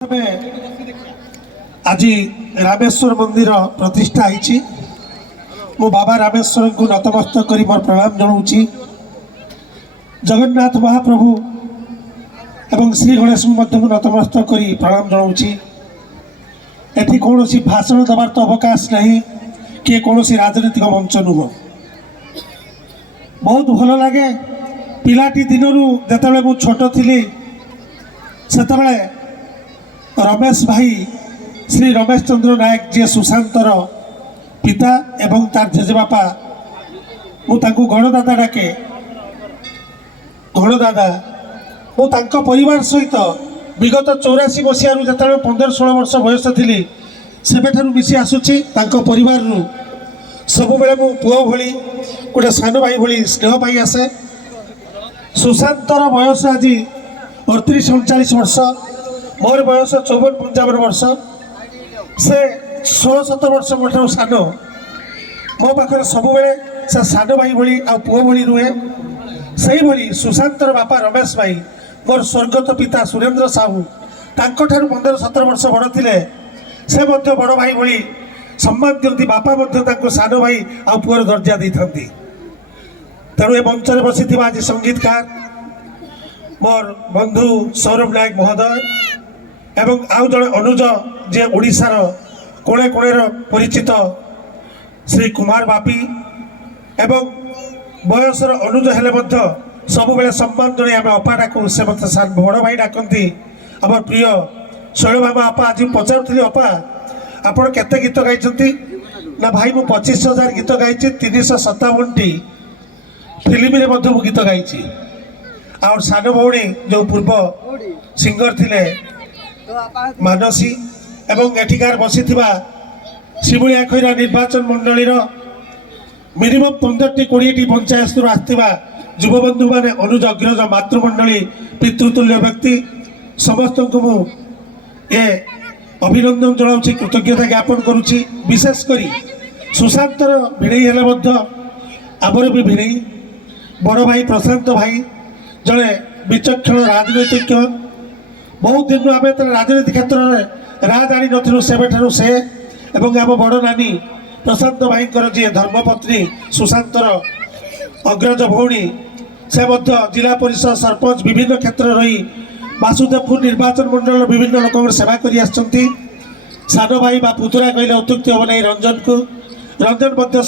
आज रामेश्वर मंदिर प्रतिष्ठा होती मो बाबा रामेश्वर को नतमस्तक कर मोर प्रणाम जनाऊँगी। जगन्नाथ महाप्रभु एवं श्री गणेश नतमस्तक कर प्रणाम जनाऊँगी। एठी कौन भाषण देवार तो अवकाश नहीं कि कौन राजनीतिक मंच नुह। बहुत भल लगे पिलाटी दिनरू जिते मु छोट थी से रमेश भाई श्री रमेश चंद्र नायक जी सुशांतर पिता एवं तार जेजेबापा मुझे गणदादा डाके गणदादा मुझे परिवार सहित विगत 84 मसीह जो 15-16 वर्ष बयस थी से मिसी आसूची परिवार सब बेले मो पुओ भली गोटे सान भाई भली स्नेह पाई आसे। सुशांतर बयस आज 38-39 वर्ष, मोर बयस 54-55 वर्ष, से 16-17 वर्ष मोठू सान मो पाखे सब से सान भाई भली आ पुओ भली रुहे। से भली सुशांतर बापा रमेश भाई मोर स्वर्गत पिता सुरेंद्र साहू तांको ठारू 15-17 वर्ष बड़ थिले से मध्य बड़ भाई भली सम्मान दिखती। बापा मध्य सान भाई आ पुअर दर्जा दे था। तेणु ए मंच में बसी आज संगीतकार मोर बंधु सौरभ नायक महोदय एवं आउ जड़े अनुज जे ओडिशार कोणे कोणे परिचित श्री कुमार बापी एवं बयसर अनुज हेले सब बेले सम्मान जड़े आम अपा डाकू से मत बड़ भाई डाकती। आम प्रिय शैलभामा अपा आज पचारूली अपा आपड़ केते गीत गाई ना भाई मु 25,000 गीत गाई 357टी फिल्म में गीत गाई। और सान भौणी जो पूर्व सिंगर थिले मानसी एवं एठिकार बसी शिमुलिया खैरा निर्वाचन मंडलीर मिनिमम 15-20 पंचायत आसवा युवबंधु माने अनुज अग्रज मातृमंडली पितृतुल्य व्यक्ति समस्त को मु ये अभिनंदन जनाऊँगी, कृतज्ञता ज्ञापन करुच्ची। विशेषकर सुशांतर भिणई हेले आमर भी भिणई बड़ भाई प्रशांत भाई जड़े विचक्षण राजनीतिज्ञ। बहुत दिन आम राजनीति क्षेत्र में राज आनी नु से एवं आम बड़ नानी प्रशांत भाई जी धर्मपत्नी सुशांतर अग्रज भौणी से जिला परिषद सरपंच विभिन्न क्षेत्र रही वासुदेवपुर निर्वाचन मंडल विभिन्न लोक सेवा कर सान भाई बा पुतुरा कहले अत्युक्ति हम नहीं। रंजन को रंजन सब